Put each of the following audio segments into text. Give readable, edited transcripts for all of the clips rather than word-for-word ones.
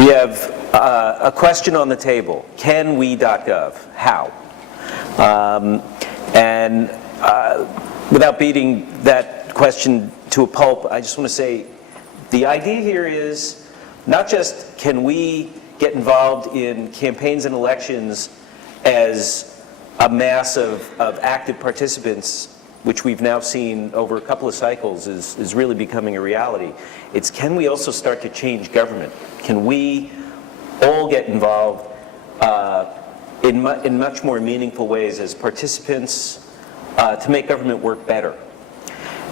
We have a question on the table. Can we.gov? How? Without beating that question to a pulp, I just want to say the idea here is not just can we get involved in campaigns and elections as a mass of active participants, which we've now seen over a couple of cycles is really becoming a reality. It's can we also start to change government? Can we all get involved in much more meaningful ways as participants to make government work better?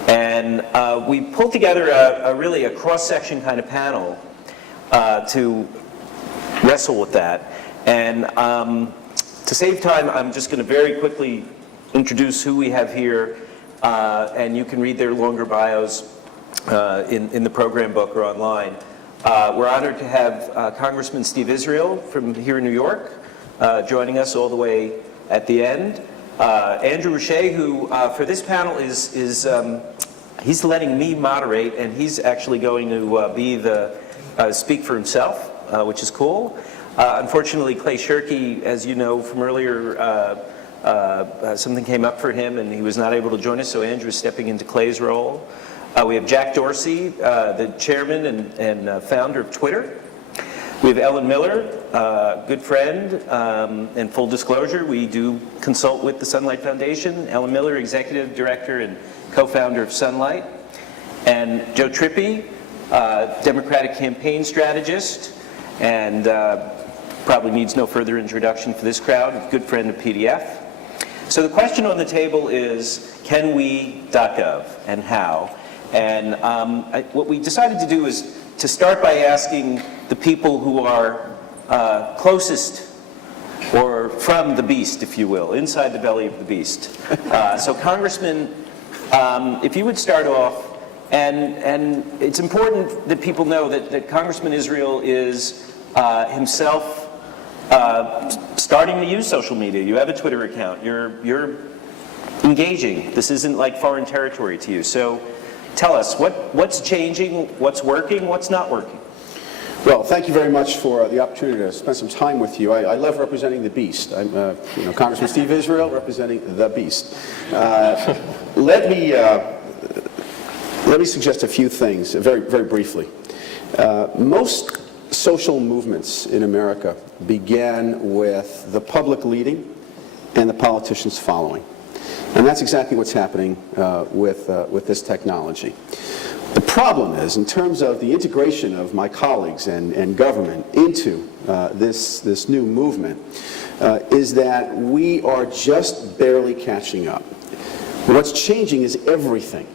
And we pulled together really a cross-section kind of panel to wrestle with that. And to save time, I'm just going to very quickly introduce who we have here, and you can read their longer bios in the program book or online. We're honored to have Congressman Steve Israel from here in New York joining us all the way at the end. Andrew Rasiej, who for this panel he's letting me moderate, and he's actually going to be the speak for himself, which is cool. Unfortunately, Clay Shirky, as you know from earlier, something came up for him and he was not able to join us, so Andrew is stepping into Clay's role. We have Jack Dorsey, the chairman and founder of Twitter. We have Ellen Miller, good friend, and full disclosure, we do consult with the Sunlight Foundation. Ellen Miller, executive director and co-founder of Sunlight. And Joe Trippi, Democratic campaign strategist, and probably needs no further introduction for this crowd, a good friend of PdF. So the question on the table is, can we.gov and how? And what we decided to do is to start by asking the people who are closest or from the beast, if you will, inside the belly of the beast. So Congressman, if you would start off, and it's important that people know that Congressman Israel is himself starting to use social media. You have a Twitter account. You're engaging. This isn't like foreign territory to you. So tell us, what's changing, what's working, what's not working? Well, thank you very much for the opportunity to spend some time with you. I love representing the beast. I'm Congressman Steve Israel representing the beast. Let me suggest a few things very, very briefly. Most social movements in America began with the public leading and the politicians following. And that's exactly what's happening with this technology. The problem is, in terms of the integration of my colleagues and government into this new movement, is that we are just barely catching up. What's changing is everything.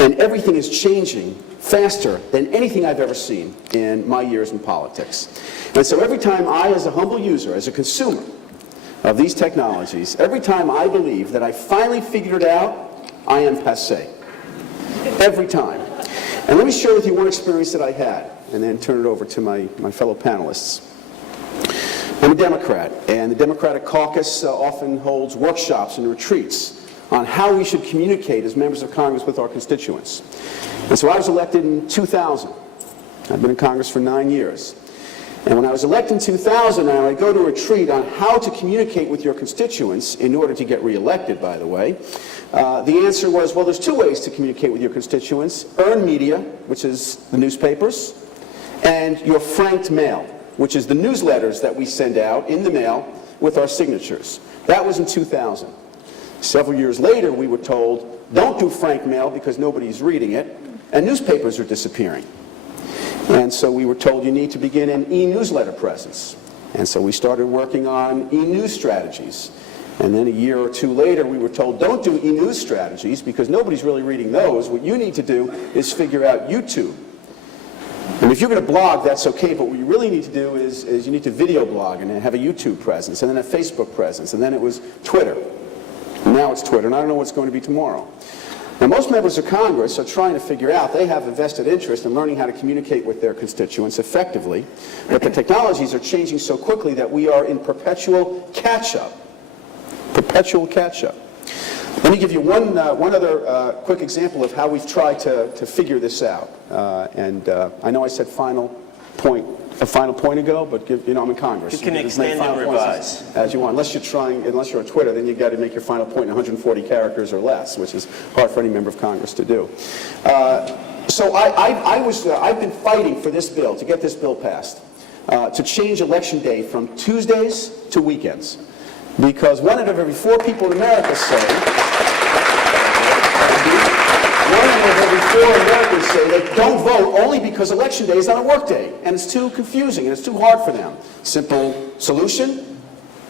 And everything is changing faster than anything I've ever seen in my years in politics. And so every time I, as a humble user, as a consumer of these technologies, every time I believe that I finally figured it out, I am passé. Every time. And let me share with you one experience that I had, and then turn it over to my fellow panelists. I'm a Democrat, and the Democratic caucus often holds workshops and retreats on how we should communicate as members of Congress with our constituents. And so I was elected in 2000. I've been in Congress for 9 years. And when I was elected in 2000, I would go to a retreat on how to communicate with your constituents in order to get reelected, by the way. The answer was, well, there's two ways to communicate with your constituents: earned media, which is the newspapers, and your franked mail, which is the newsletters that we send out in the mail with our signatures. That was in 2000. Several years later, we were told, don't do frank mail because nobody's reading it, and newspapers are disappearing. And so we were told you need to begin an e-newsletter presence. And so we started working on e-news strategies. And then a year or two later, we were told, don't do e-news strategies because nobody's really reading those. What you need to do is figure out YouTube. And if you're going to blog, that's okay, but what you really need to do is you need to video blog and have a YouTube presence, and then a Facebook presence, and then it was Twitter. And now it's Twitter, and I don't know what's going to be tomorrow. Now, most members of Congress are trying to figure out, they have a vested interest in learning how to communicate with their constituents effectively, but the technologies are changing so quickly that we are in perpetual catch-up. Perpetual catch-up. Let me give you one other quick example of how we've tried to figure this out. I know I said final a final point ago, but I'm in Congress. You can just make extend final and points revise. as you want. Unless you're on Twitter, then you've got to make your final point in 140 characters or less, which is hard for any member of Congress to do. So I've been fighting for this bill, to get this bill passed, to change Election Day from Tuesdays to weekends. Because one out of every 4 people in America they don't vote only because Election Day is on a work day, and it's too confusing and it's too hard for them. Simple solution,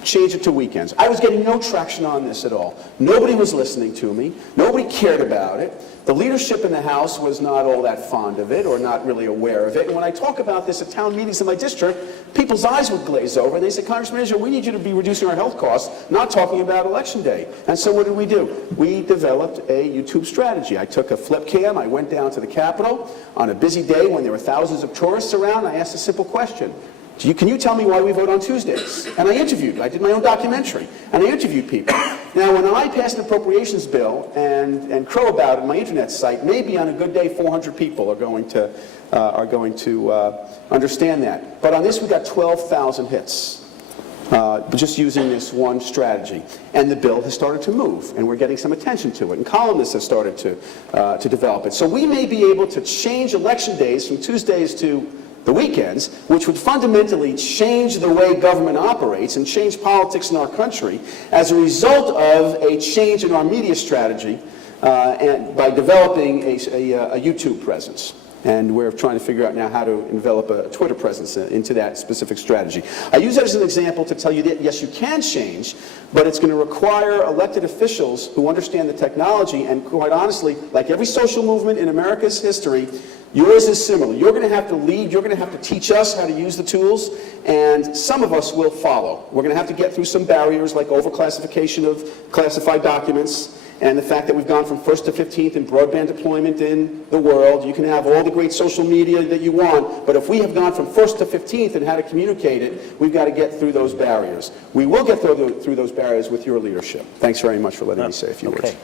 change it to weekends. I was getting no traction on this at all. Nobody was listening to me. Nobody cared about it. The leadership in the House was not all that fond of it or not really aware of it. And when I talk about this at town meetings in my district, people's eyes would glaze over and they say, Congressman Israel, we need you to be reducing our health costs, not talking about Election Day. And so what did we do? We developed a YouTube strategy. I took a flip cam, I went down to the Capitol on a busy day when there were thousands of tourists around, and I asked a simple question. Can you tell me why we vote on Tuesdays? And I did my own documentary, and I interviewed people. Now, when I pass an appropriations bill and crow about it on my internet site, maybe on a good day 400 people are going to understand that. But on this, we got 12,000 hits, just using this one strategy. And the bill has started to move, and we're getting some attention to it, and columnists have started to develop it. So we may be able to change election days from Tuesdays to the weekends, which would fundamentally change the way government operates and change politics in our country as a result of a change in our media strategy and by developing a YouTube presence. And we're trying to figure out now how to develop a Twitter presence into that specific strategy. I use that as an example to tell you that, yes, you can change, but it's going to require elected officials who understand the technology, and quite honestly, like every social movement in America's history, yours is similar. You're going to have to lead, you're going to have to teach us how to use the tools, and some of us will follow. We're going to have to get through some barriers like overclassification of classified documents, and the fact that we've gone from 1st to 15th in broadband deployment in the world. You can have all the great social media that you want, but if we have gone from 1st to 15th and how to communicate it, we've got to get through those barriers. We will get through those barriers with your leadership. Thanks very much for letting me say a few words.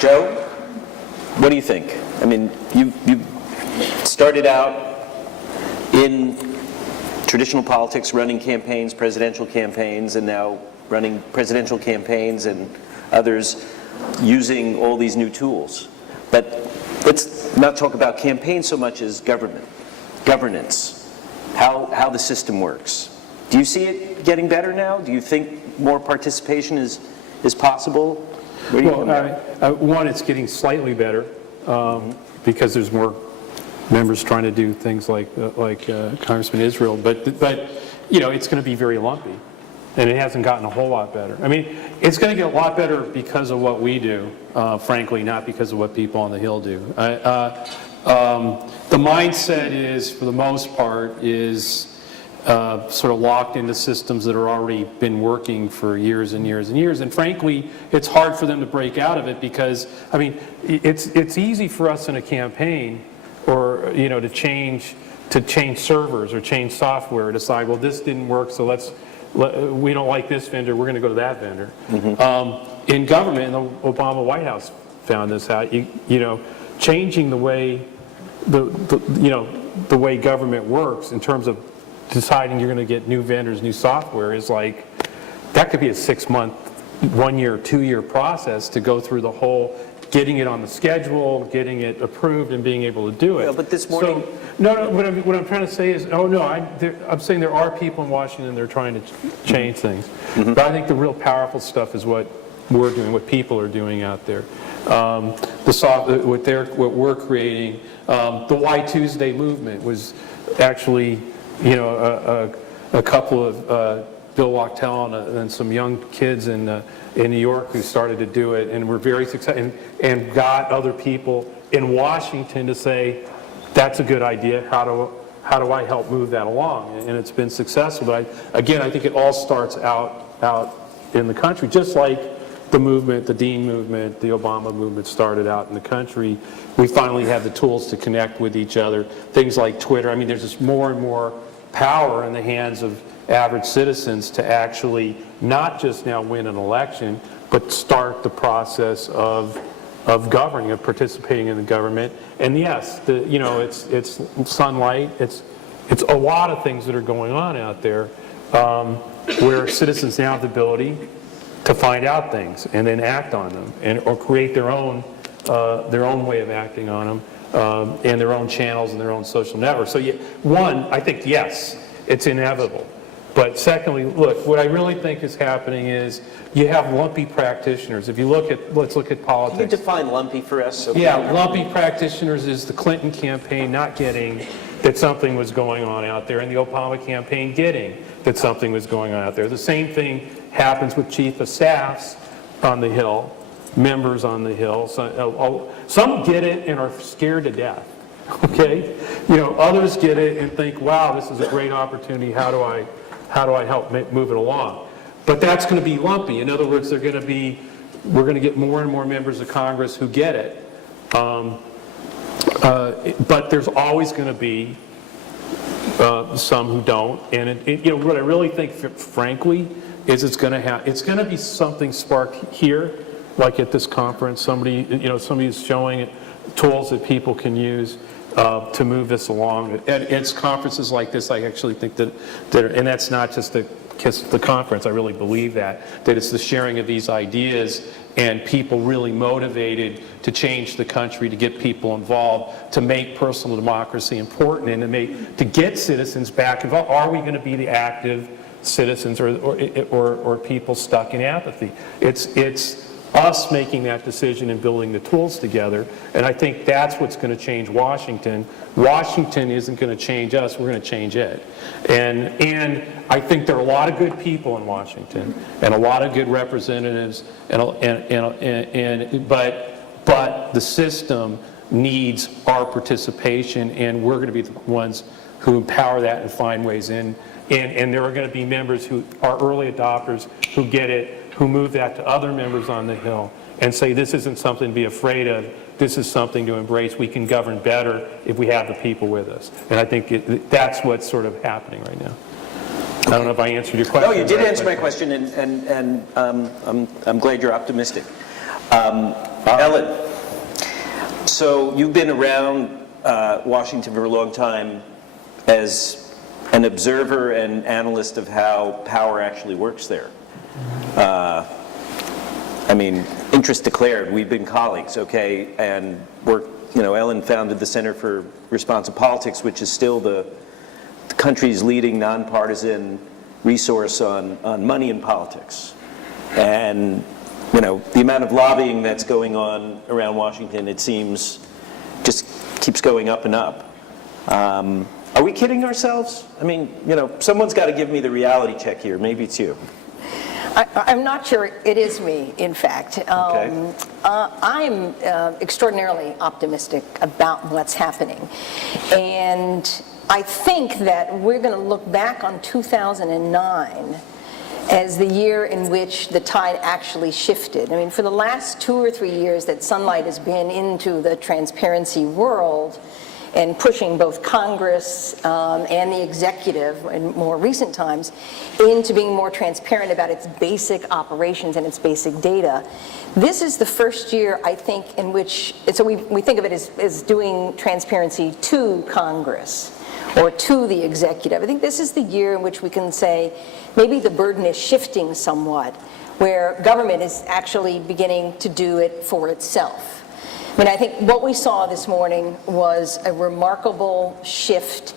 Joe, what do you think? I mean, you started out in traditional politics, running campaigns, presidential campaigns, and now running presidential campaigns and others using all these new tools. But let's not talk about campaigns so much as governance, how the system works. Do you see it getting better now? Do you think more participation is possible? One, it's getting slightly better because there's more members trying to do things like Congressman Israel, but it's going to be very lumpy, and it hasn't gotten a whole lot better. I mean, it's going to get a lot better because of what we do, frankly, not because of what people on the Hill do. The mindset is, for the most part, is sort of locked into systems that are already been working for years and years and years, and frankly, it's hard for them to break out of it because, I mean, it's easy for us in a campaign or to change servers or change software, decide, well, this didn't work, so we don't like this vendor, we're going to go to that vendor. Mm-hmm. In government, in the Obama White House found this out. Changing the way the way government works in terms of deciding you're going to get new vendors, new software is like that could be a 6-month, 1-year, 2-year process to go through the whole. Getting it on the schedule, getting it approved, and being able to do it. Well, but this morning... So, what I'm trying to say is, I'm saying there are people in Washington that are trying to change things. Mm-hmm. But I think the real powerful stuff is what we're doing, what people are doing out there. What we're creating. The Why Tuesday movement was actually, a couple of Bill Wachtel and some young kids in New York who started to do it, and were very successful, and got other people in Washington to say, that's a good idea, how do I help move that along? And it's been successful, but I think it all starts out in the country, just like the movement, the Dean movement, the Obama movement started out in the country. We finally have the tools to connect with each other, things like Twitter. I mean, there's just more and more power in the hands of average citizens to actually not just now win an election, but start the process of of governing, of participating in the government. And yes, it's sunlight, it's a lot of things that are going on out there where citizens now have the ability to find out things and then act on them, or create their own way of acting on them, and their own channels and their own social networks. So one, I think, yes, it's inevitable. But secondly, look, what I really think is happening is you have lumpy practitioners. If you let's look at politics. Can you define lumpy for us? Okay. Yeah, lumpy practitioners is the Clinton campaign not getting that something was going on out there, and the Obama campaign getting that something was going on out there. The same thing happens with chief of staffs on the Hill, members on the Hill. Some get it and are scared to death. Okay, others get it and think, wow, this is a great opportunity. How do I help move it along? But that's going to be lumpy. In other words, we're going to get more and more members of Congress who get it. But there's always going to be some who don't. And what I really think, frankly, is it's going to be something sparked here, like at this conference. Somebody is showing tools that people can use to move this along. At it's conferences like this, I actually think that and that's not just the conference, I really believe that it's the sharing of these ideas and people really motivated to change the country, to get people involved, to make personal democracy important, and to get citizens back involved. Are we going to be the active citizens or people stuck in apathy? It's us making that decision and building the tools together, and I think that's what's going to change Washington. Washington isn't going to change us, we're going to change it. And I think there are a lot of good people in Washington and a lot of good representatives, but the system needs our participation, and we're going to be the ones who empower that and find ways in. And there are going to be members who are early adopters who get it, who move that to other members on the Hill and say, this isn't something to be afraid of, this is something to embrace. We can govern better if we have the people with us. And I think that's what's sort of happening right now. I don't know if I answered your question. No, you did answer my question, and I'm glad you're optimistic. Ellen, so you've been around Washington for a long time as an observer and analyst of how power actually works there. Interest declared, we've been colleagues, okay, and Ellen founded the Center for Responsive Politics, which is still the country's leading nonpartisan resource on money in politics. And, the amount of lobbying that's going on around Washington, it seems, just keeps going up and up. Are we kidding ourselves? Someone's got to give me the reality check here. Maybe it's you. I'm not sure it is me, in fact. Okay. I'm extraordinarily optimistic about what's happening. And I think that we're going to look back on 2009 as the year in which the tide actually shifted. For the last 2 or 3 years that sunlight has been into the transparency world, and pushing both Congress and the executive in more recent times into being more transparent about its basic operations and its basic data. This is the first year, I think, in which, so we think of it as doing transparency to Congress or to the executive. I think this is the year in which we can say maybe the burden is shifting somewhat, where government is actually beginning to do it for itself. I think what we saw this morning was a remarkable shift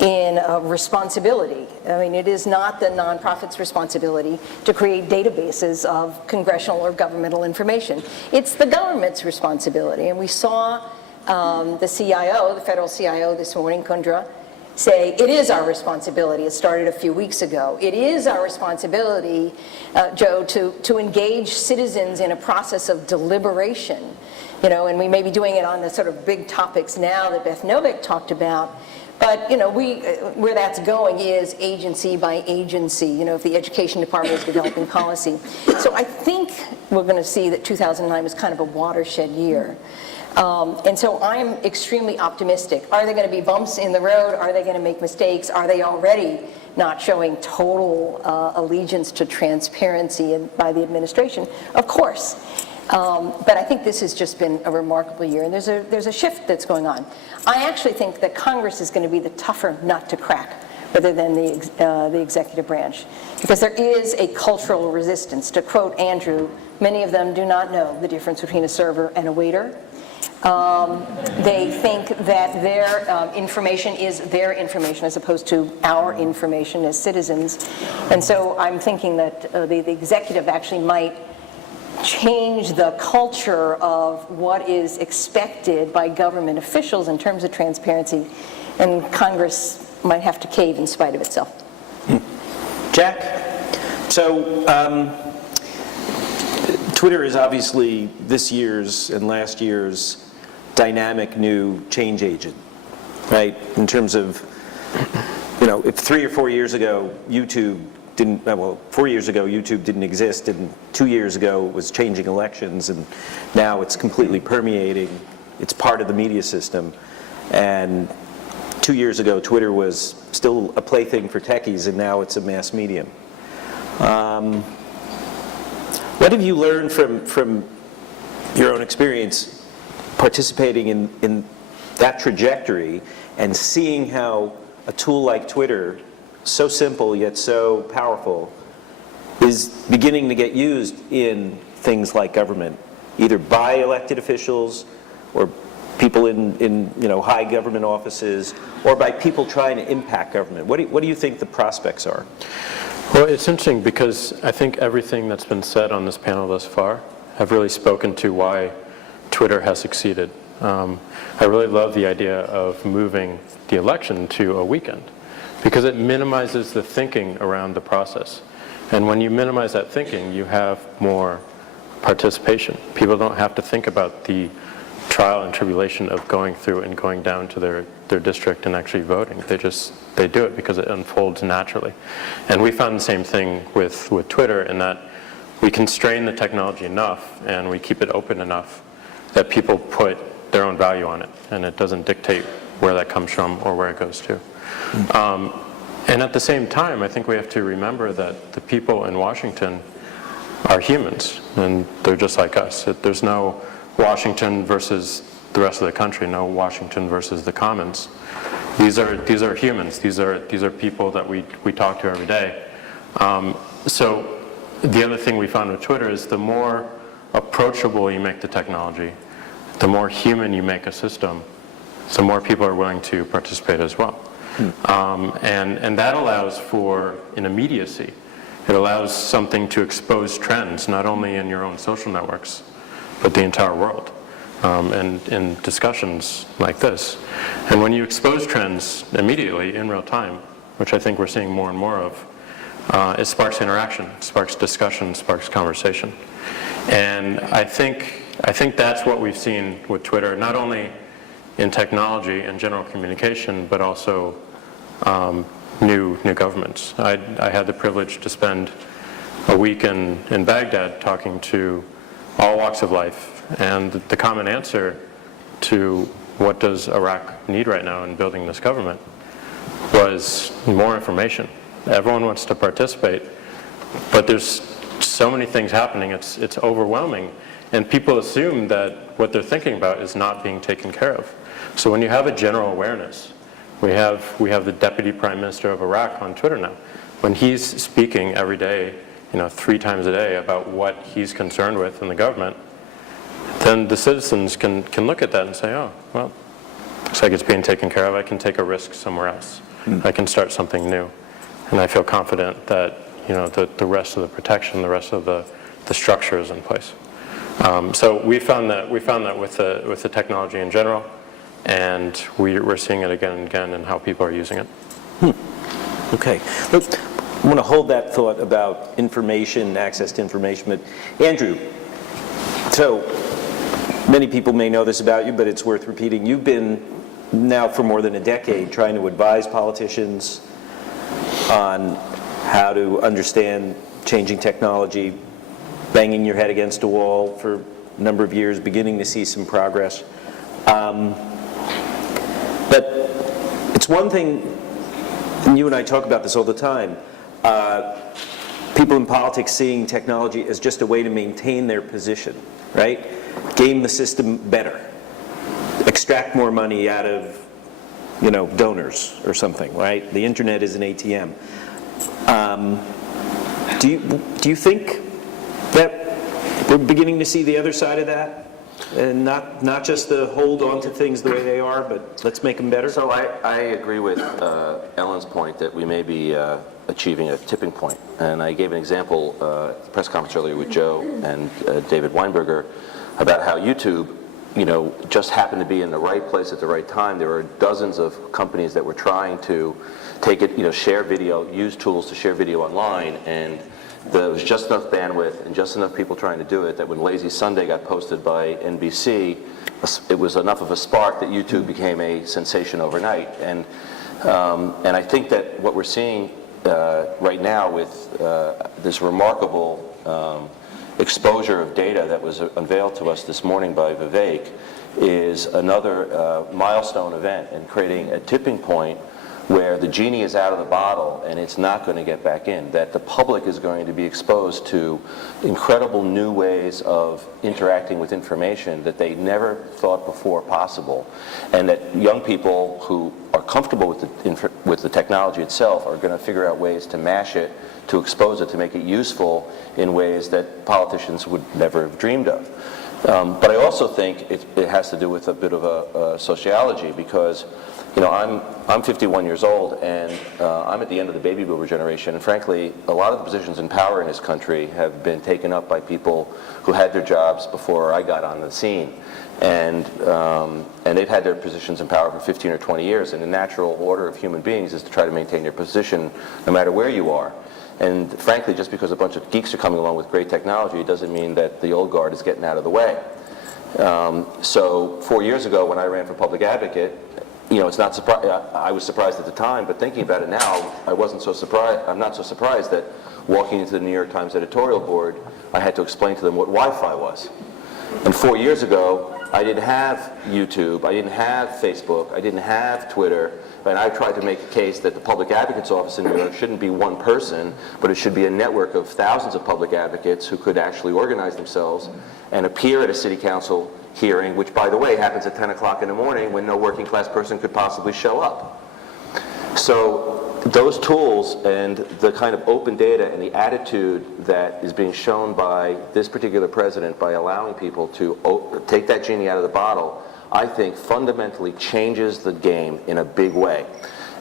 in responsibility. It is not the nonprofit's responsibility to create databases of congressional or governmental information. It's the government's responsibility. And we saw the CIO, the federal CIO this morning, Kundra, say, it is our responsibility. It started a few weeks ago. It is our responsibility, Joe, to engage citizens in a process of deliberation. And we may be doing it on the sort of big topics now that Beth Novick talked about, but where that's going is agency by agency, if the education department is developing policy. So I think we're going to see that 2009 was kind of a watershed year. And so I'm extremely optimistic. Are there going to be bumps in the road? Are they going to make mistakes? Are they already not showing total allegiance to transparency by the administration? Of course. But I think this has just been a remarkable year, and there's a shift that's going on. I actually think that Congress is going to be the tougher nut to crack, rather than the executive branch, because there is a cultural resistance. To quote Andrew, many of them do not know the difference between a server and a waiter. They think that their information is their information as opposed to our information as citizens. And so I'm thinking that the executive actually might change the culture of what is expected by government officials in terms of transparency, and Congress might have to cave in spite of itself. Jack? So, Twitter is obviously this year's and last year's dynamic new change agent, right? In terms of, if 3 or 4 years ago YouTube didn't, 4 years ago YouTube didn't exist, and 2 years ago it was changing elections, and now it's completely permeating, it's part of the media system, and 2 years ago Twitter was still a plaything for techies, and now it's a mass medium. What have you learned from your own experience participating in that trajectory and seeing how a tool like Twitter, so simple yet so powerful, is beginning to get used in things like government, either by elected officials or people in high government offices, or by people trying to impact government? What do you think the prospects are? Well, it's interesting because I think everything that's been said on this panel thus far have really spoken to why Twitter has succeeded. I really love the idea of moving the election to a weekend because it minimizes the thinking around the process. And when you minimize that thinking, you have more participation. People don't have to think about the trial and tribulation of going through and going down to their district and actually voting. They do it because it unfolds naturally. And we found the same thing with Twitter in that we constrain the technology enough and we keep it open enough that people put their own value on it, and it doesn't dictate where that comes from or where it goes to. And at the same time, I think we have to remember that the people in Washington are humans, and they're just like us. There's no Washington versus the rest of the country, no Washington versus the Commons. These are humans. These are people that we talk to every day. So the other thing we found with Twitter is the more approachable you make the technology, the more human you make a system, the more people are willing to participate as well. And that allows for an immediacy. It allows something to expose trends, not only in your own social networks, but the entire world, and in discussions like this. And when you expose trends immediately, in real time, which I think we're seeing more and more of, it sparks interaction, it sparks discussion, sparks conversation. And I think that's what we've seen with Twitter, not only in technology and general communication, but also new governments. I had the privilege to spend a week in Baghdad talking to all walks of life, and the common answer to what does Iraq need right now in building this government was more information. Everyone wants to participate, but there's so many things happening, it's overwhelming, and people assume that what they're thinking about is not being taken care of. So when you have a general awareness, we have the Deputy Prime Minister of Iraq on Twitter now. When he's speaking every day, 3 times a day about what he's concerned with in the government, then the citizens can look at that and say, oh, well, looks like it's being taken care of. I can take a risk somewhere else. I can start something new. And I feel confident that the rest of the protection, the rest of the structure is in place. So we found that with the technology in general, and we're seeing it again and again in how people are using it. Okay. Look, I want to hold that thought about information, access to information, but Andrew, so many people may know this about you, but it's worth repeating. You've been now for more than a decade trying to advise politicians on how to understand changing technology, banging your head against a wall for a number of years, beginning to see some progress. But it's one thing, and you and I talk about this all the time, people in politics seeing technology as just a way to maintain their position, right? Game the system better, extract more money out of, donors or something, right? The internet is an ATM. Do you think that we're beginning to see the other side of that? And not just the hold on to things the way they are, but let's make them better? So I agree with Ellen's point that we may be achieving a tipping point. And I gave an example at the press conference earlier with Joe and David Weinberger about how YouTube, just happened to be in the right place at the right time. There were dozens of companies that were trying to take it, share video, use tools to share video online, and there was just enough bandwidth and just enough people trying to do it that when Lazy Sunday got posted by NBC, it was enough of a spark that YouTube became a sensation overnight. And I think that what we're seeing right now with this remarkable exposure of data that was unveiled to us this morning by Vivek is another milestone event in creating a tipping point where the genie is out of the bottle and it's not going to get back in, that the public is going to be exposed to incredible new ways of interacting with information that they never thought before possible, and that young people who are comfortable with the technology itself are going to figure out ways to mash it, to expose it, to make it useful in ways that politicians would never have dreamed of. But I also think it has to do with a bit of a sociology, because I'm 51 years old, and I'm at the end of the baby boomer generation, and frankly, a lot of the positions in power in this country have been taken up by people who had their jobs before I got on the scene. And they've had their positions in power for 15 or 20 years, and the natural order of human beings is to try to maintain your position no matter where you are. And frankly, just because a bunch of geeks are coming along with great technology, it doesn't mean that the old guard is getting out of the way. So 4 years ago, when I ran for public advocate, it's not I was surprised at the time, but thinking about it now, I wasn't so surprised. I'm not so surprised that walking into the New York Times editorial board, I had to explain to them what Wi-Fi was. And 4 years ago, I didn't have YouTube, I didn't have Facebook, I didn't have Twitter, and I tried to make a case that the public advocate's office in New York shouldn't be one person, but it should be a network of thousands of public advocates who could actually organize themselves and appear at a city council hearing, which, by the way, happens at 10 o'clock in the morning when no working class person could possibly show up. So those tools and the kind of open data and the attitude that is being shown by this particular president by allowing people to take that genie out of the bottle, I think fundamentally changes the game in a big way.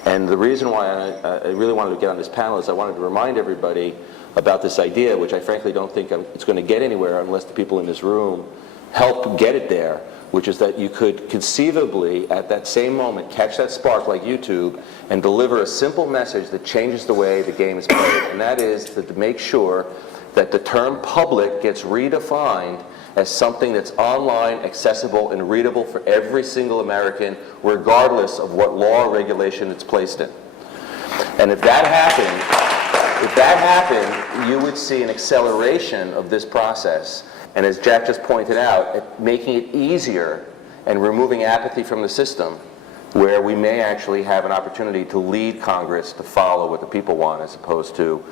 And the reason why I really wanted to get on this panel is I wanted to remind everybody about this idea, which I frankly don't think it's going to get anywhere unless the people in this room help get it there, which is that you could conceivably, at that same moment, catch that spark like YouTube and deliver a simple message that changes the way the game is played. And that is to make sure that the term public gets redefined as something that's online, accessible, and readable for every single American, regardless of what law or regulation it's placed in. And if that happened, you would see an acceleration of this process. And as Jack just pointed out, making it easier and removing apathy from the system, where we may actually have an opportunity to lead Congress to follow what the people want as opposed to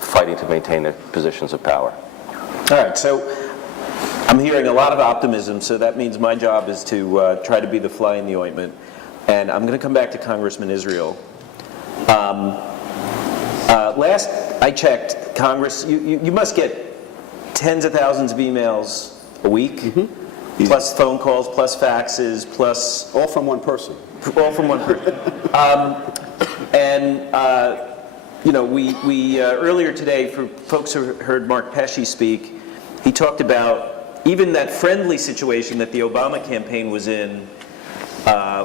fighting to maintain their positions of power. All right, so I'm hearing a lot of optimism, so that means my job is to try to be the fly in the ointment. And I'm going to come back to Congressman Israel. Last I checked, Congress, you must get tens of thousands of emails a week, plus phone calls, plus faxes, plus... All from one person. All from one person. We earlier today, for folks who heard Mark Pesce speak, he talked about even that friendly situation that the Obama campaign was in,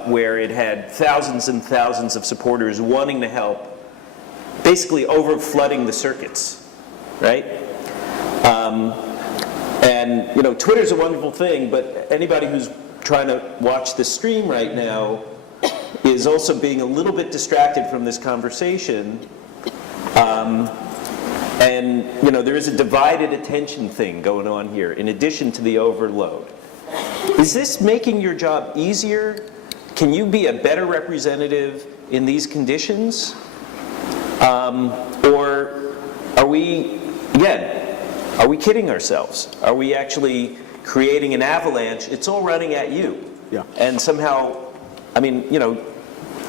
where it had thousands and thousands of supporters wanting to help, basically over-flooding the circuits, right? Twitter's a wonderful thing, but anybody who's trying to watch the stream right now is also being a little bit distracted from this conversation. There is a divided attention thing going on here, in addition to the overload. Is this making your job easier? Can you be a better representative in these conditions? Or are we again, are we kidding ourselves? Are we actually creating an avalanche? It's all running at you. Yeah. And somehow, I mean, you know,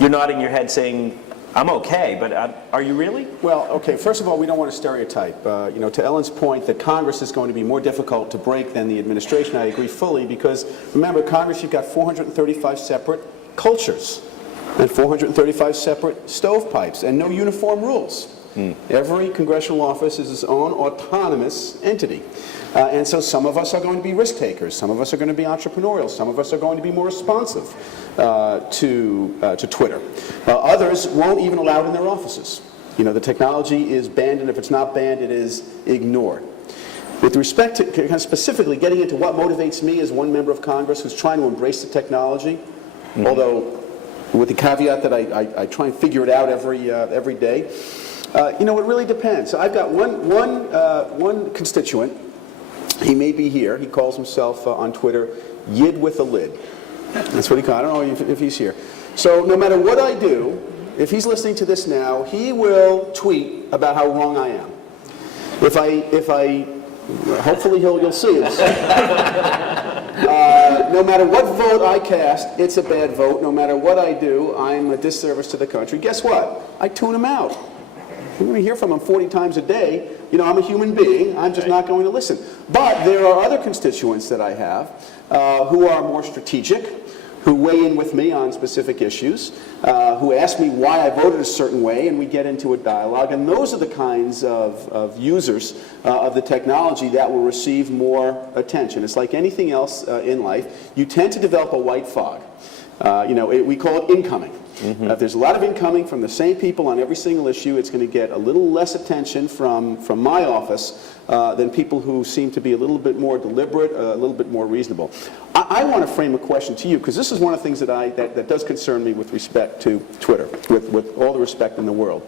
you're nodding your head saying, I'm okay, but are you really? Well, okay, first of all, we don't want to stereotype. You know, to Ellen's point that Congress is going to be more difficult to break than the administration, I agree fully, because remember, Congress, you've got 435 separate cultures and 435 separate stovepipes and no uniform rules. Every congressional office is its own autonomous entity. And so some of us are going to be risk takers, some of us are going to be entrepreneurial, some of us are going to be more responsive to Twitter. Others won't even allow it in their offices. You know, the technology is banned, and if it's not banned, it is ignored. With respect to kind of specifically getting into what motivates me as one member of Congress who's trying to embrace the technology, although with the caveat that I try and figure it out every day, you know, it really depends. So I've got one constituent. He may be here. He calls himself on Twitter Yid with a Lid. That's what he calls. I don't know if he's here. So no matter what I do, if he's listening to this now, he will tweet about how wrong I am. Hopefully you'll see this. No matter what vote I cast, it's a bad vote. No matter what I do, I'm a disservice to the country. Guess what? I tune him out. I'm going to hear from him 40 times a day. You know, I'm a human being. I'm just not going to listen. But there are other constituents that I have who are more strategic, who weigh in with me on specific issues, who ask me why I voted a certain way, and we get into a dialogue. And those are the kinds of users of the technology that will receive more attention. It's like anything else in life. You tend to develop a white fog. You know, we call it incoming. If there's a lot of incoming from the same people on every single issue, it's going to get a little less attention from my office than people who seem to be a little bit more deliberate, a little bit more reasonable. I want to frame a question to you, because this is one of the things that does concern me with respect to Twitter, with all the respect in the world,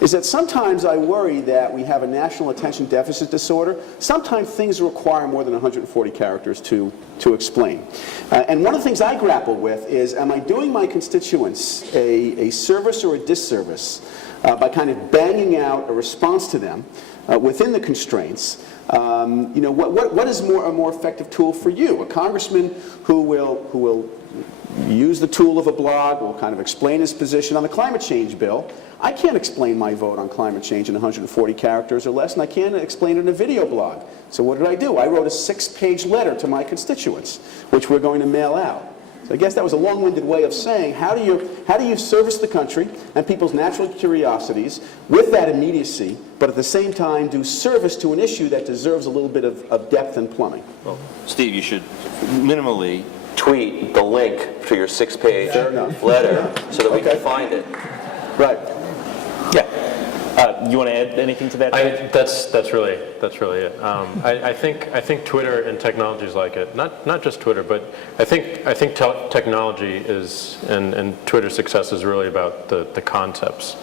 is that sometimes I worry that we have a national attention deficit disorder. Sometimes things require more than 140 characters to explain. And one of the things I grapple with is, am I doing my constituents a service or a disservice by kind of banging out a response to them within the constraints? You know, what is a more effective tool for you? A congressman who will use the tool of a blog, will kind of explain his position on the climate change bill. I can't explain my vote on climate change in 140 characters or less, and I can't explain it in a video blog. So what did I do? I wrote a 6-page letter to my constituents, which we're going to mail out. So I guess that was a long-winded way of saying, how do you service the country and people's natural curiosities with that immediacy, but at the same time do service to an issue that deserves a little bit of depth and plumbing? Well, Steve, you should minimally tweet the link to your 6-page letter so that we can find it. Right. Yeah. You want to add anything to that? That's really it. I think Twitter and technologies like it, not just Twitter, but I think technology is and Twitter's success is really about the concepts,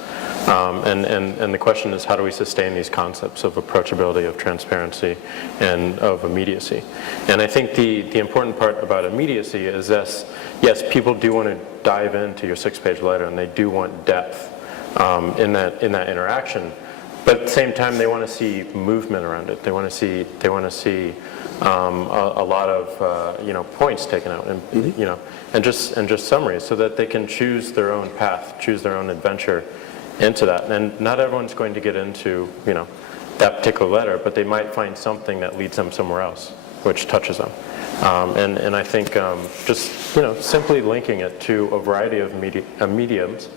and the question is, how do we sustain these concepts of approachability, of transparency, and of immediacy? And I think the important part about immediacy is this: yes, people do want to dive into your 6-page letter, and they do want depth in that interaction, but at the same time they want to see movement around it. They want to see a lot of points taken out, and and just summaries, so that they can choose their own path, choose their own adventure into that. And not everyone's going to get into that particular letter, but they might find something that leads them somewhere else, which touches them. And I think just simply linking it to a variety of mediums.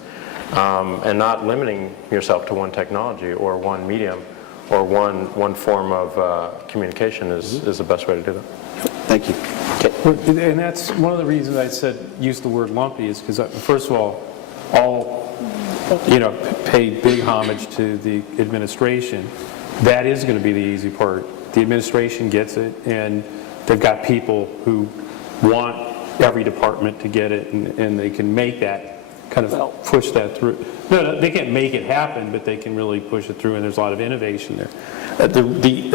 And not limiting yourself to one technology or one medium or one form of communication is the best way to do that. Thank you. And that's one of the reasons I said use the word lumpy, is because first of all, pay big homage to the administration. That is going to be the easy part. The administration gets it, and they've got people who want every department to get it, and they can make that kind of push that through. No, they can't make it happen, but they can really push it through, and there's a lot of innovation there.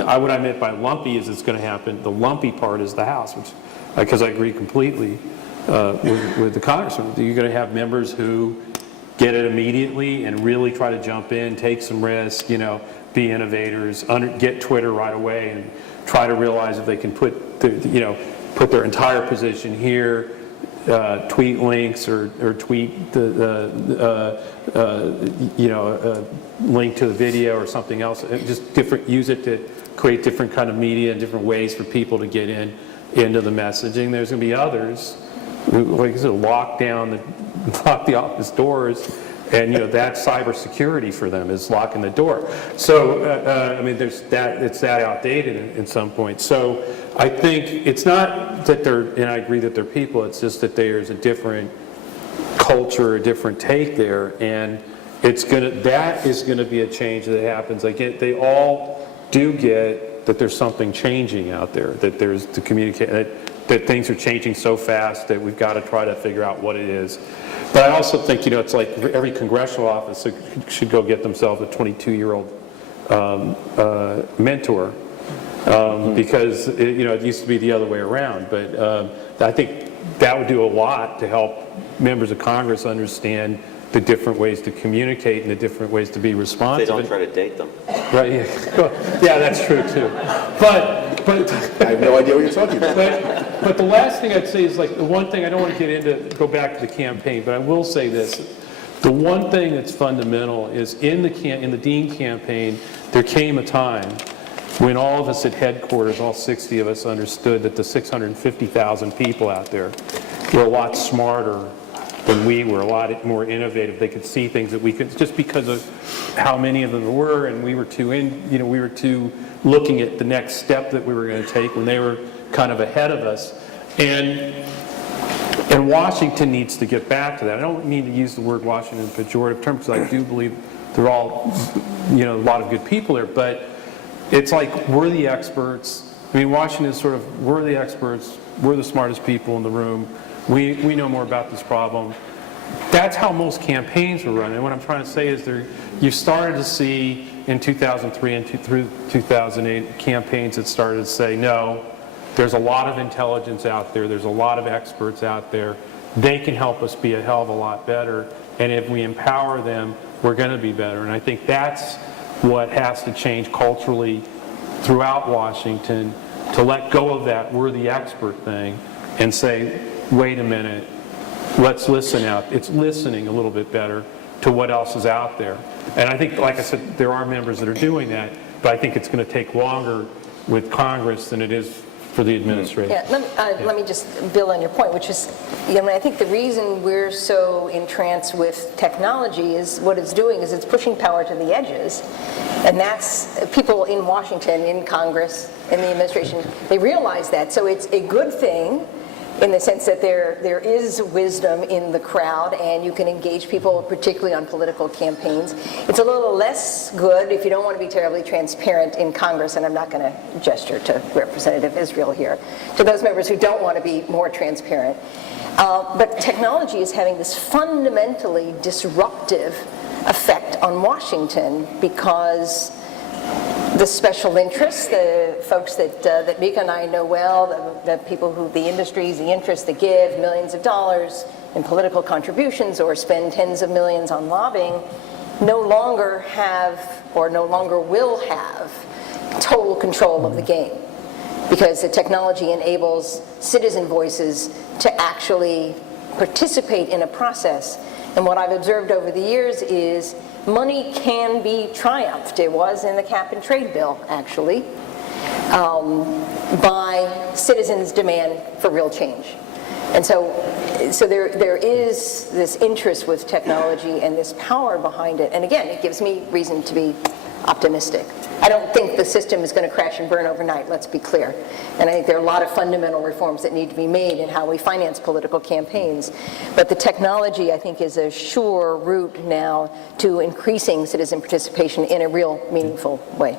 What I meant by lumpy is it's going to happen. The lumpy part is the House, which, because I agree completely with the congressman. You're going to have members who get it immediately and really try to jump in, take some risk, be innovators, get Twitter right away, and try to realize if they can put their entire position here, tweet links or tweet the link to the video or something else. Just use it to create different kind of media and different ways for people to get into the messaging. There's going to be others who, like I said, lock the office doors, and that's cybersecurity for them, is locking the door. So I mean, it's that outdated in some point. So I think it's not that and I agree that they're people, it's just that there's a different culture, a different take there, and that is gonna be a change that happens. They all do get that there's something changing out there, that there's to communicate, that things are changing so fast that we've got to try to figure out what it is. But I also think, it's like every congressional office should go get themselves a 22-year-old mentor, because it used to be the other way around. But I think that would do a lot to help members of Congress understand the different ways to communicate and the different ways to be responsive. They don't try to date them. Right, yeah. Well, yeah, that's true too. But I have no idea what you're talking about. but the last thing I'd say is, like, the one thing, I don't want to go back to the campaign, but I will say this. The one thing that's fundamental is in the Dean campaign, there came a time when all of us at headquarters, all 60 of us, understood that the 650,000 people out there were a lot smarter than we were, a lot more innovative. They could see things that we could, just because of how many of them there were, and we were too looking at the next step that we were going to take when they were kind of ahead of us. And Washington needs to get back to that. I don't mean to use the word Washington in pejorative terms, because I do believe they're all, a lot of good people there, but it's like we're the experts. I mean, Washington is sort of, we're the experts, we're the smartest people in the room, we know more about this problem. That's how most campaigns were run. And what I'm trying to say is you started to see in 2003 and through 2008 campaigns that started to say, no, there's a lot of intelligence out there, there's a lot of experts out there, they can help us be a hell of a lot better, and if we empower them, we're going to be better. And I think that's what has to change culturally throughout Washington, to let go of that we're the expert thing and say, wait a minute, let's listen out. It's listening a little bit better to what else is out there. And I think, like I said, there are members that are doing that, but I think it's going to take longer with Congress than it is for the administration. Yeah, let me just build on your point, which is, I think the reason we're so entranced with technology is what it's doing is it's pushing power to the edges. And that's, people in Washington, in Congress, in the administration, they realize that. So it's a good thing in the sense that there is wisdom in the crowd, and you can engage people, particularly on political campaigns. It's a little less good if you don't want to be terribly transparent in Congress, and I'm not going to gesture to Representative Israel here, to those members who don't want to be more transparent. But technology is having this fundamentally disruptive effect on Washington, because the special interests, the folks that Mika and I know well, the people who, the industries, the interests that give millions of dollars in political contributions or spend tens of millions on lobbying, no longer have, or no longer will have, total control of the game. Because the technology enables citizen voices to actually participate in a process. And what I've observed over the years is money can be triumphed. It was in the cap and trade bill, actually, by citizens' demand for real change. And so there is this interest with technology and this power behind it. And again, it gives me reason to be optimistic. I don't think the system is going to crash and burn overnight, let's be clear. And I think there are a lot of fundamental reforms that need to be made in how we finance political campaigns. But the technology, I think, is a sure route now to increasing citizen participation in a real meaningful way.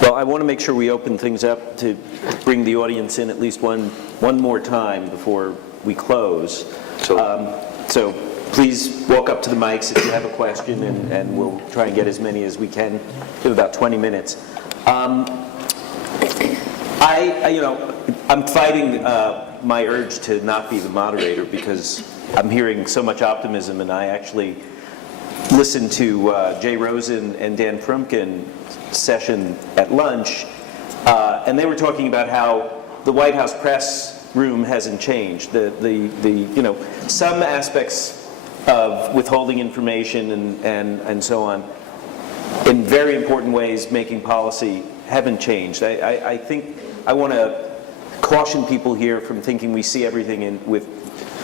Well, I want to make sure we open things up to bring the audience in at least one more time before we close. So please walk up to the mics if you have a question, and we'll try and get as many as we can. We have about 20 minutes. I'm fighting my urge to not be the moderator because I'm hearing so much optimism, and I actually listened to Jay Rosen and Dan Frumkin session at lunch, and they were talking about how the White House press room hasn't changed. Some aspects of withholding information and so on, in very important ways making policy, haven't changed. I think I want to caution people here from thinking we see everything with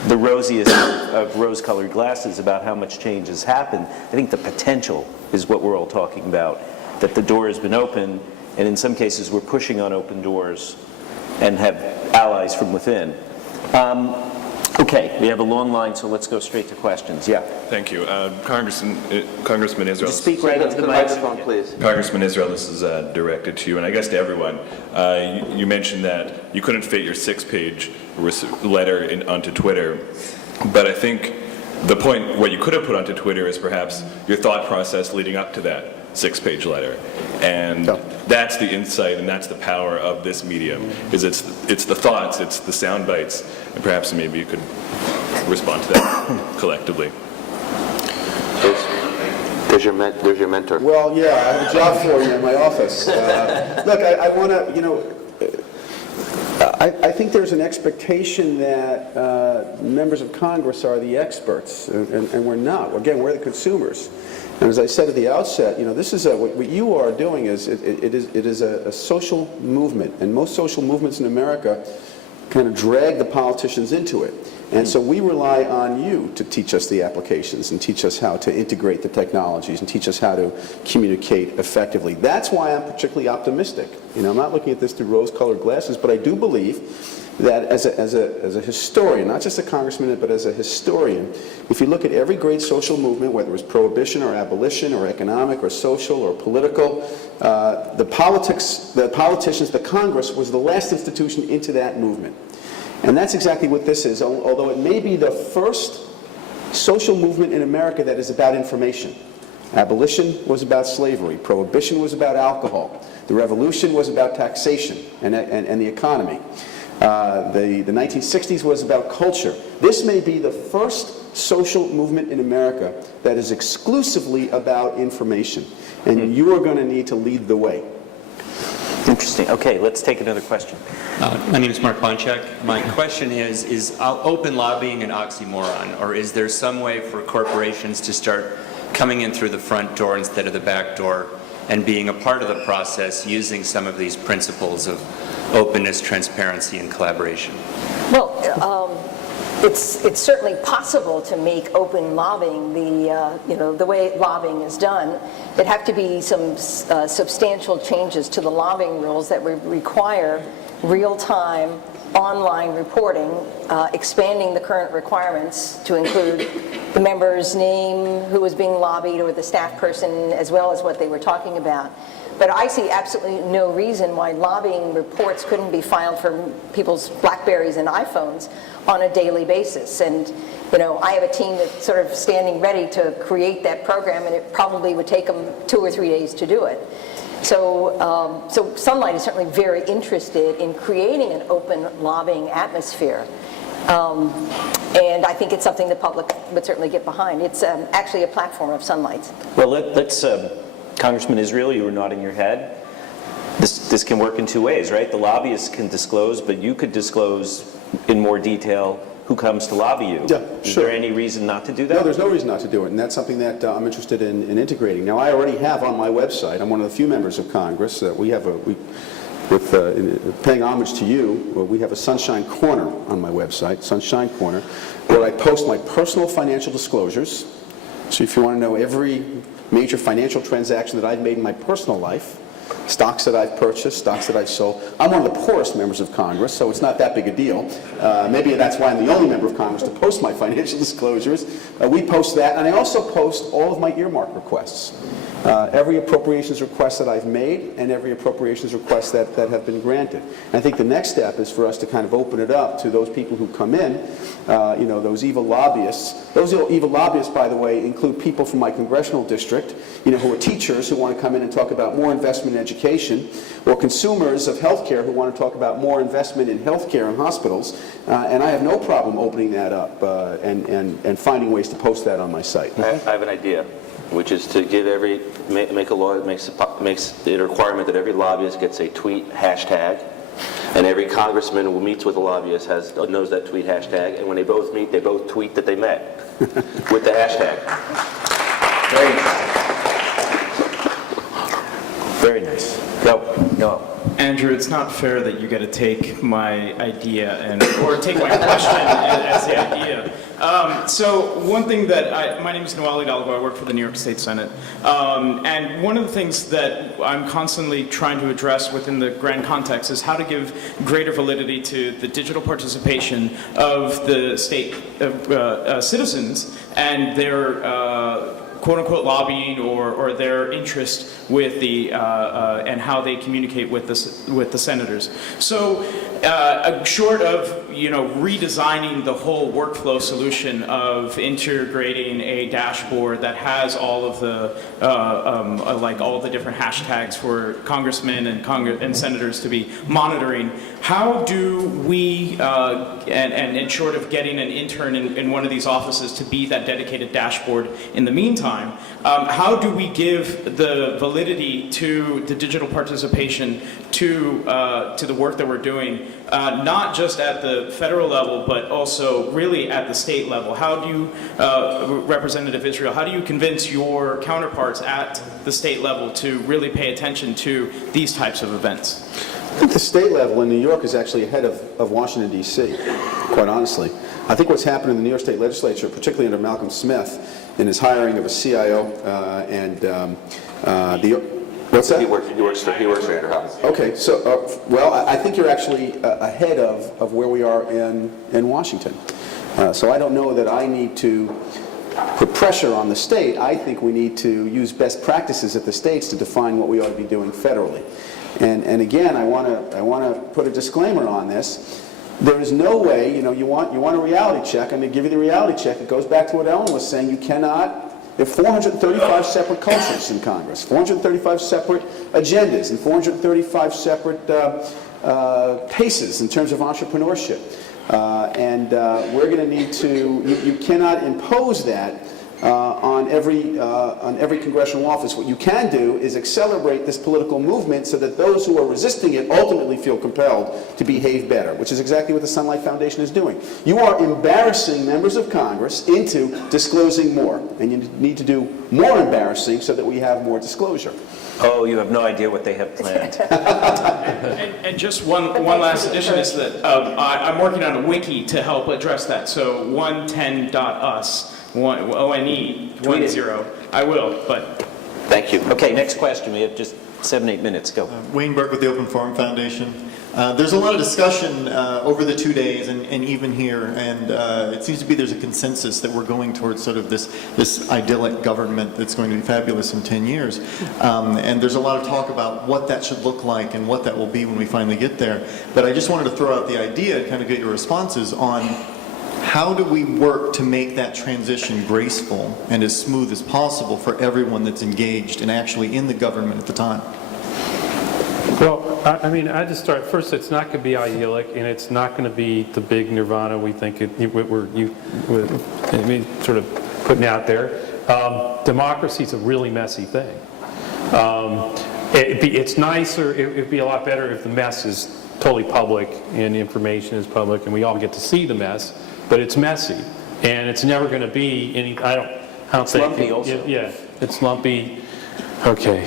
the rosiest of rose-colored glasses about how much change has happened. I think the potential is what we're all talking about, that the door has been open, and in some cases we're pushing on open doors and have allies from within. Okay, we have a long line, so let's go straight to questions. Yeah. Thank you. Congressman Israel. Just speak right into the microphone, please. Congressman Israel, this is directed to you, and I guess to everyone. You mentioned that you couldn't fit your 6-page letter onto Twitter, but I think the point, what you could have put onto Twitter is perhaps your thought process leading up to that 6-page letter. And that's the insight and that's the power of this medium, is it's the thoughts, it's the sound bites, and perhaps maybe you could respond to that collectively. There's your mentor. Well, yeah, I have a job for you in my office. Look, I want to, I think there's an expectation that members of Congress are the experts, and we're not. Again, we're the consumers. And as I said at the outset, this is what you are doing is it is a social movement, and most social movements in America kind of drag the politicians into it. And so we rely on you to teach us the applications and teach us how to integrate the technologies and teach us how to communicate effectively. That's why I'm particularly optimistic. I'm not looking at this through rose-colored glasses, but I do believe that as a historian, not just a congressman, but as a historian, if you look at every great social movement, whether it was prohibition or abolition or economic or social or political, the politicians, the Congress was the last institution into that movement. And that's exactly what this is, although it may be the first social movement in America that is about information. Abolition was about slavery. Prohibition was about alcohol. The revolution was about taxation and the economy. The 1960s was about culture. This may be the first social movement in America that is exclusively about information. And you are going to need to lead the way. Interesting. Okay, let's take another question. My name is Mark Bonchak. My question is open lobbying an oxymoron, or is there some way for corporations to start coming in through the front door instead of the back door and being a part of the process using some of these principles of openness, transparency, and collaboration? Well, it's certainly possible to make open lobbying the way lobbying is done. There'd have to be some substantial changes to the lobbying rules that would require real-time online reporting, expanding the current requirements to include the member's name, who was being lobbied, or the staff person, as well as what they were talking about. But I see absolutely no reason why lobbying reports couldn't be filed from people's BlackBerries and iPhones on a daily basis. And I have a team that's sort of standing ready to create that program, and it probably would take them 2 or 3 days to do it. So, Sunlight is certainly very interested in creating an open lobbying atmosphere. And I think it's something the public would certainly get behind. It's actually a platform of Sunlight's. Well, let's Congressman Israel, you were nodding your head. This can work in 2 ways, right? The lobbyists can disclose, but you could disclose in more detail who comes to lobby you. Yeah, Is sure. there any reason not to do that? No, there's no reason not to do it, and that's something that I'm interested in integrating. Now, I already have on my website, I'm one of the few members of Congress, paying homage to you, we have a Sunshine Corner on my website, Sunshine Corner, where I post my personal financial disclosures. So if you want to know every major financial transaction that I've made in my personal life, stocks that I've purchased, stocks that I've sold. I'm one of the poorest members of Congress, so it's not that big a deal. Maybe that's why I'm the only member of Congress to post my financial disclosures. We post that, and I also post all of my earmark requests. every appropriations request that I've made and every appropriations request that have been granted. And I think the next step is for us to kind of open it up to those people who come in, you know, those evil lobbyists. Those evil lobbyists, by the way, include people from my congressional district, you know, who are teachers who want to come in and talk about more investment in education, or consumers of health care who want to talk about more investment in health care and hospitals. And I have no problem opening that up and finding ways to post that on my site. I have an idea, which is to give make a law that makes it a requirement that every lobbyist gets a tweet hashtag, and every congressman who meets with a lobbyist knows that tweet hashtag, and when they both meet, they both tweet that they met with the hashtag. Very nice. Go. No. Andrew, it's not fair that you get to take my idea or take my question as the idea. So one thing that my name is Noelle Hidalgo. I work for the New York State Senate. And one of the things that I'm constantly trying to address within the grand context is how to give greater validity to the digital participation of the state citizens and their quote-unquote lobbying or their interest with the and how they communicate with the senators. So, short of redesigning the whole workflow solution of integrating a dashboard that has all of the like all the different hashtags for congressmen and senators to be monitoring, how do we and short of getting an intern in one of these offices to be that dedicated dashboard in the meantime, how do we give the validity to the digital participation to the work that we're doing, not just at the federal level, but also really at the state level? How do you, Representative Israel, how do you convince your counterparts at the state level to really pay attention to these types of events? I think the state level in New York is actually ahead of Washington, D.C., quite honestly. I think what's happened in the New York State Legislature, particularly under Malcolm Smith, in his hiring of a CIO what's that? He works for your house. Okay, so, well, I think you're actually ahead of where we are in Washington. So I don't know that I need to put pressure on the state. I think we need to use best practices at the states to define what we ought to be doing federally. And again, I want to put a disclaimer on this. There is no way, you want a reality check. I'm going to give you the reality check. It goes back to what Ellen was saying. You cannot, there are 435 separate cultures in Congress, 435 separate agendas, and 435 separate paces in terms of entrepreneurship. And we're going to need to, you cannot impose that on every congressional office. What you can do is accelerate this political movement so that those who are resisting it ultimately feel compelled to behave better, which is exactly what the Sunlight Foundation is doing. You are embarrassing members of Congress into disclosing more, and you need to do more embarrassing so that we have more disclosure. Oh, you have no idea what they have planned. And just one last addition is that I'm working on a wiki to help address that. So 110.us. ONE10. I will, but... Thank you. Okay, next question. We have just 7-8 minutes. Go. Wayne Burke with the Open Forum Foundation. There's a lot of discussion over the 2 days and even here, and it seems to be there's a consensus that we're going towards sort of this idyllic government that's going to be fabulous in 10 years. And there's a lot of talk about what that should look like and what that will be when we finally get there. But I just wanted to throw out the idea and kind of get your responses on how do we work to make that transition graceful and as smooth as possible for everyone that's engaged and actually in the government at the time? Well, I mean, I just start first. It's not going to be idyllic, and it's not going to be the big nirvana we think we're sort of putting out there. Democracy is a really messy thing. It's nicer. It'd be a lot better if the mess is totally public and the information is public, and we all get to see the mess. But it's messy, and it's never going to be any. I don't think. Lumpy also. Yeah, it's lumpy. Okay.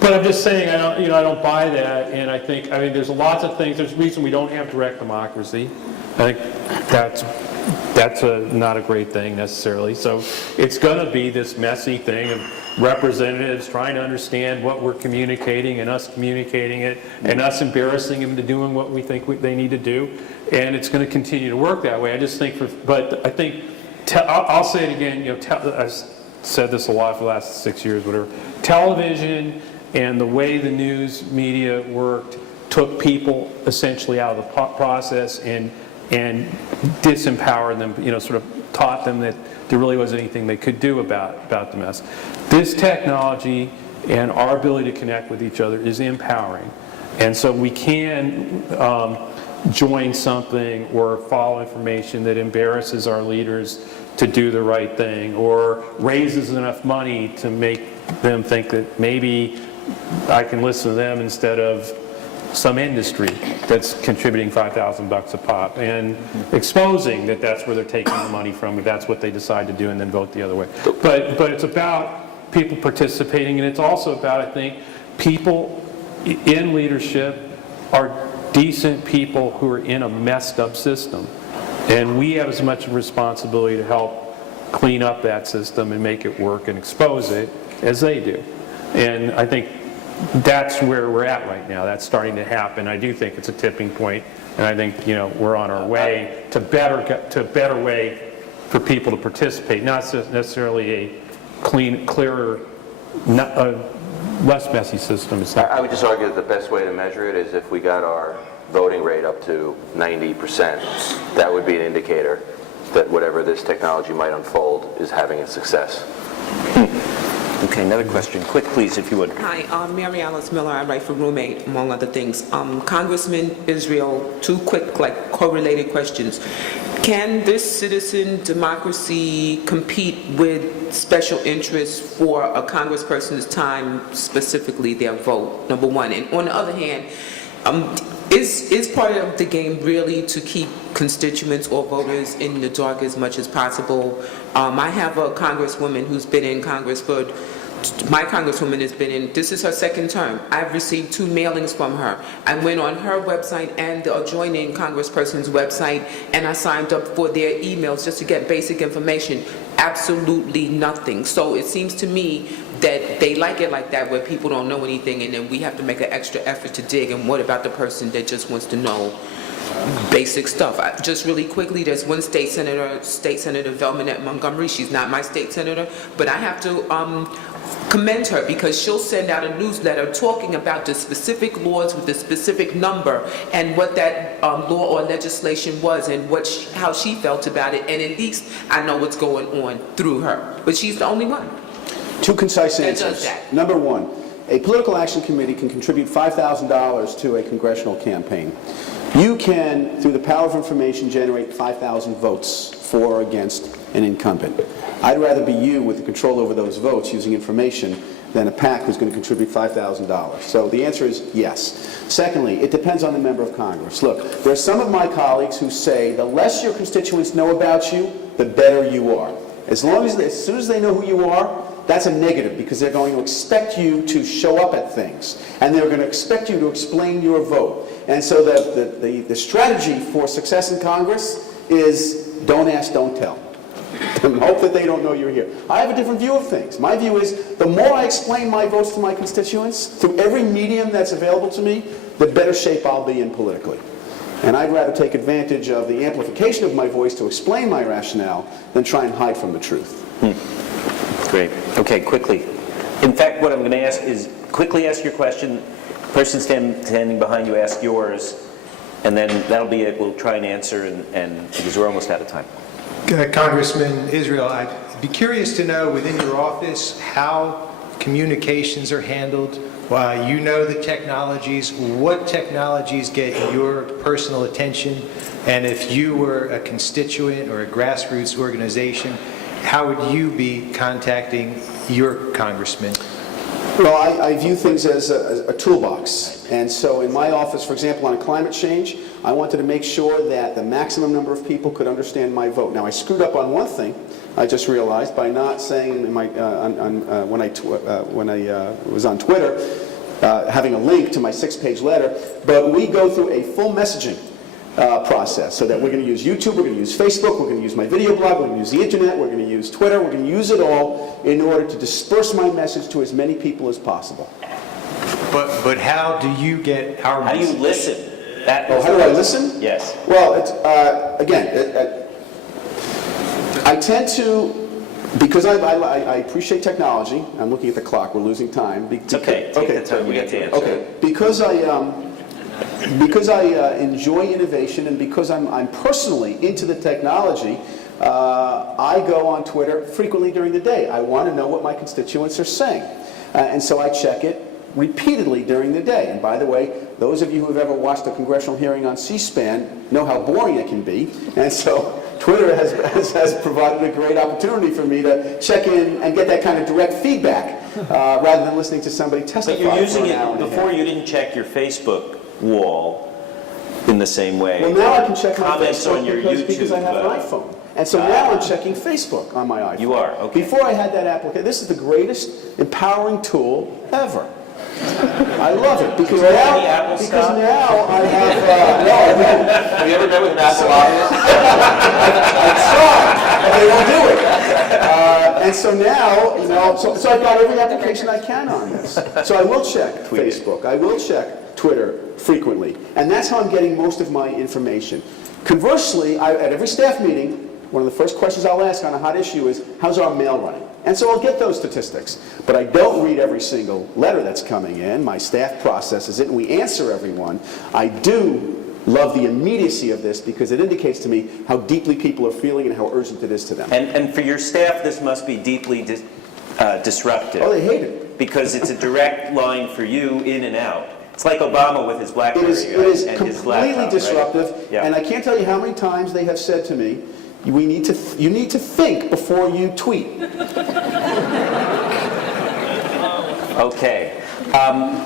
But I'm just saying, I don't buy that, and I think, there's lots of things. There's a reason we don't have direct democracy. I think that's not a great thing necessarily. So it's going to be this messy thing of representatives trying to understand what we're communicating and us communicating it and us embarrassing them to doing what we think they need to do. And it's going to continue to work that way. I just think, but I think I'll say it again, I've said this a lot for the last 6 years, whatever. Television and the way the news media worked took people essentially out of the process and disempowered them, sort of taught them that there really wasn't anything they could do about the mess. This technology and our ability to connect with each other is empowering. And so we can join something or follow information that embarrasses our leaders to do the right thing or raises enough money to make them think that maybe I can listen to them instead of some industry that's contributing $5,000 a pop, and exposing that that's where they're taking the money from, if that's what they decide to do, and then vote the other way. But it's about people participating, and it's also about, I think, people in leadership are decent people who are in a messed up system. And we have as much responsibility to help clean up that system and make it work and expose it as they do. And I think that's where we're at right now. That's starting to happen. I do think it's a tipping point, and I think we're on our way to a better way for people to participate, not necessarily a clearer, less messy system. I would just argue that the best way to measure it is if we got our voting rate up to 90%. That would be an indicator that whatever this technology might unfold is having a success. Okay, another question. Quick, please, if you would. Hi, Mary Alice Miller. I write for Roommate, among other things. Congressman Israel, two quick, correlated questions. Can this citizen democracy compete with special interests for a congressperson's time, specifically their vote, number one? And on the other hand, is part of the game really to keep constituents or voters in the dark as much as possible? I have a congresswoman who's been in Congress my congresswoman has been in, this is her second term. I've received 2 mailings from her. I went on her website and the adjoining congressperson's website, and I signed up for their emails just to get basic information. Absolutely nothing. So it seems to me that they like it like that, where people don't know anything, and then we have to make an extra effort to dig. And what about the person that just wants to know basic stuff? Just really quickly, there's one State Senator Velman at Montgomery. She's not my state senator, but I have to commend her, because she'll send out a newsletter talking about the specific laws with the specific number and what that law or legislation was and how she felt about it. And at least I know what's going on through her. But she's the only one. 2 concise that answers. does that. Number 1, a political action committee can contribute $5,000 to a congressional campaign. You can, through the power of information, generate 5,000 votes for or against an incumbent. I'd rather be you with the control over those votes using information than a PAC who's going to contribute $5,000. So the answer is yes. Secondly, it depends on the member of Congress. Look, there are some of my colleagues who say the less your constituents know about you, the better you are. As soon as they know who you are, that's a negative, because they're going to expect you to show up at things, and they're going to expect you to explain your vote. And so the strategy for success in Congress is don't ask, don't tell. And hope that they don't know you're here. I have a different view of things. My view is the more I explain my votes to my constituents through every medium that's available to me, the better shape I'll be in politically. And I'd rather take advantage of the amplification of my voice to explain my rationale than try and hide from the truth. Great. Okay, quickly. In fact, what I'm going to ask is quickly ask your question. Person standing behind you, ask yours, and then that'll be it. We'll try and answer, and because we're almost out of time. Congressman Israel, I'd be curious to know within your office how communications are handled. You know the technologies. What technologies get your personal attention? And if you were a constituent or a grassroots organization, how would you be contacting your congressman? Well, I view things as a toolbox. And so in my office, for example, on climate change, I wanted to make sure that the maximum number of people could understand my vote. Now, I screwed up on one thing, I just realized, by not saying in my, when I was on Twitter, having a link to my 6-page letter, but we go through a full messaging process, so that we're going to use YouTube, we're going to use Facebook, we're going to use my video blog, we're going to use the internet, we're going to use Twitter, we're going to use it all in order to disperse my message to as many people as possible. But how do you get our How do message? you listen? How do I listen? Yes. Well, it's, again, I tend to, because I appreciate technology, I'm looking at the clock, we're losing time. It's okay, take the time you need to answer. Okay, because I enjoy innovation and because I'm personally into the technology, I go on Twitter frequently during the day. I want to know what my constituents are saying. And so I check it repeatedly during the day. And by the way, those of you who have ever watched a congressional hearing on C-SPAN know how boring it can be. And so Twitter has provided a great opportunity for me to check in and get that kind of direct feedback rather than listening to somebody testify. But you're using for an hour it, and a before half. you didn't check your Facebook wall in the same way. Well, now I can check my Comments Facebook on your because I have an iPhone. And so now I'm checking Facebook on my iPhone. You are, okay. Before I had that application, this is the greatest empowering tool ever. I love it because any now, Apple because stock? now I have, no, I haven't. Have you ever met with an Apple office? I tried, but they won't do it. And so now, you know, so I've got every application I can on this. So I will check Facebook. I will check Twitter frequently. And that's how I'm getting most of my information. Conversely, at every staff meeting, one of the first questions I'll ask on a hot issue is, how's our mail running? And so I'll get those statistics. But I don't read every single letter that's coming in. My staff processes it, and we answer everyone. I do love the immediacy of this because it indicates to me how deeply people are feeling and how urgent it is to them. And for your staff, this must be deeply disruptive. Oh, they hate it. Because it's a direct line for you in and out. It's like Obama with his BlackBerry It is and his completely laptop, disruptive, right? Yeah. and I can't tell you how many times they have said to me, you need to think before you tweet. Okay.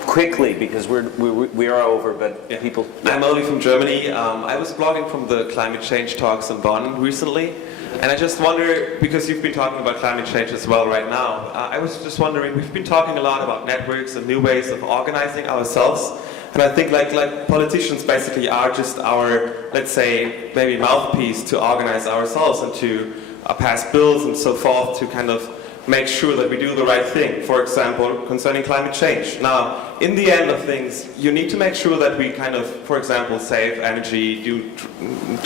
Quickly, because we are over, but people... I'm Oli from Germany. I was blogging from the climate change talks in Bonn recently, and I just wonder, because you've been talking about climate change as well right now, I was just wondering, we've been talking a lot about networks and new ways of organizing ourselves, and I think like politicians basically are just our, let's say, maybe mouthpiece to organize ourselves and to pass bills and so forth to kind of make sure that we do the right thing, for example, concerning climate change. Now, in the end of things, you need to make sure that we kind of, for example, save energy, do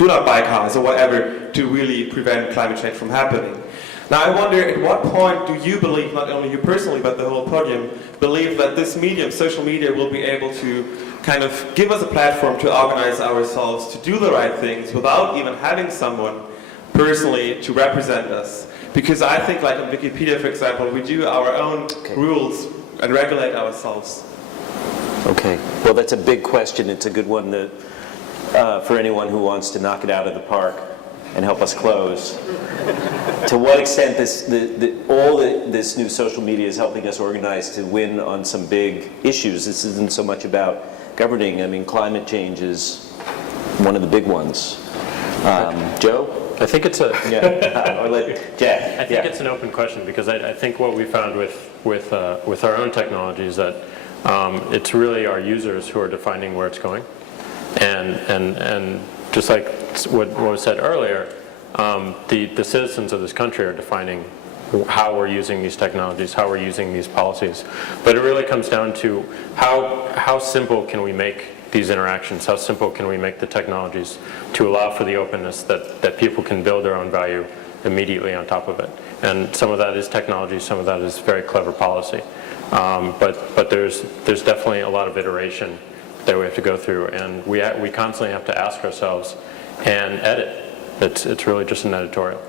not buy cars or whatever to really prevent climate change from happening. Now, I wonder, at what point do you believe, not only you personally, but the whole podium, believe that this medium, social media, will be able to kind of give us a platform to organize ourselves, to do the right things, without even having someone personally to represent us? Because I think, like on Wikipedia, for example, we do our own rules and regulate ourselves. Okay. Well, that's a big question. It's a good one for anyone who wants to knock it out of the park and help us close. To what extent this new social media is helping us organize to win on some big issues? This isn't so much about governing. I mean, climate change is one of the big ones. Joe? I think it's a or let Jack. I think it's an open question because I think what we found with our own technology is that it's really our users who are defining where it's going, and just like what was said earlier, the citizens of this country are defining how we're using these technologies, how we're using these policies. But it really comes down to how simple can we make these interactions, how simple can we make the technologies to allow for the openness that people can build their own value immediately on top of it. And some of that is technology, some of that is very clever policy. But there's definitely a lot of iteration that we have to go through, and we constantly have to ask ourselves and edit. It's really just an editorial.